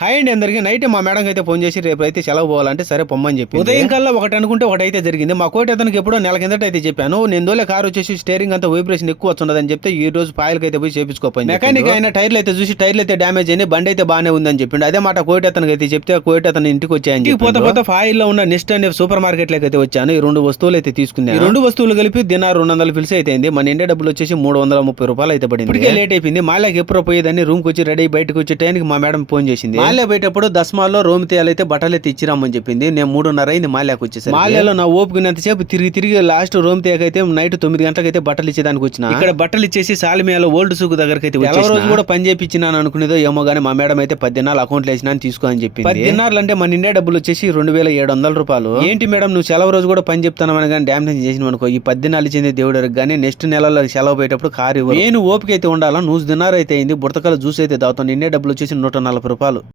Hi అండి అందరికి. Night మా మేడం అయితే ఫోన్ చేసి రేపు అయితే సెలవు పోవాలంటే సరే పొమ్మని చెప్పి ఉదయం కల్లా ఒకటి అనుకుంటే ఒకటి అయితే జరిగింది. మా కోటి అతనికి ఎప్పుడో నెల కిందట అయితే చెప్పాను. నేను దోలే కారు వచ్చేసి స్టేరింగ్ అంతా వైబ్రేషన్ ఎక్కువ వస్తున్నదని చెప్తే ఈ రోజు పాయలకి అయితే పోయి చేపించుకోపోయింది మెకానిక్ అయిన టైర్లు అయితే చూసి టైర్లు అయితే డ్యామేజ్ అయినాయి. బండి అయితే బాగానే ఉందని చెప్పిండు. అదే మాట కోటి అతనికి అయితే చెప్తే కోటి అతను ఇంటికి వచ్చాయని పోత పోత ఫాయిల్లో ఉన్న నెక్స్ట్ అనే సూపర్ మార్కెట్లోకి అయితే వచ్చాను. ఈ రెండు వస్తువులు అయితే తీసుకున్నాను. రెండు వస్తువులు కలిపి దినారు రెండు వందలు పిలిచి అయితే అయింది. మన ఇండియా డబ్బులు వచ్చేసి మూడు వందల ముప్పై రూపాయలు అయితే పడింది. ఇప్పటికే లేట్ అయిపోయింది. మాలకి ఎప్పుడు పోయేదని రూమ్కి వచ్చి రెడీ బయటకు వచ్చే టైంకి మా మేడం ఫోన్ చేసింది. మాల్యా బయటప్పుడు దస్మాల్లో రోమ్ తేయాలైతే బట్టలు అయితే ఇచ్చిరామని చెప్పింది. నేను మూడున్నర అయింది మాల్యాకి వచ్చేసి మాల్యాలో నా ఓపుకున్నంత సేపు తిరిగి తిరిగి లాస్ట్ రోమ్ తేకైతే నైట్ తొమ్మిది గంటలకు అయితే బట్టలు ఇచ్చేదానికి వచ్చిన. ఇక్కడ బట్టలు ఇచ్చేసి సాలిమియాలో ఓల్డ్ సూక్ దగ్గరికి అయితే వచ్చేసిన. రోజు కూడా పని చేపించినాను అనుకునేదో ఏమో గానీ మా మేడం అయితే పది దినాలు అకౌంట్ వేసినా తీసుకో అని చెప్పింది. పది దినాలు అంటే మన ఇండియా డబ్బులు వచ్చేసి రెండు వేల ఏడు వందల రూపాయలు. ఏంటి మేడం నువ్వు సెలవు రోజు కూడా పని చెప్తానని కానీ డ్యామేజ్ చేసిన అనుకో ఈ పది దినాలు ఇచ్చింది దేవుడు కానీ నెక్స్ట్ నెలలో సెలవు పోయేటప్పుడు కారు. నేను ఓపిక అయితే ఉండాలా? నువ్వు దినారు అయితే అయింది బుడతకాల జ్యూస్ అయితే తాగుతాను. ఇండియా డబ్బులు వచ్చేసి నూట నలభై రూపాయలు.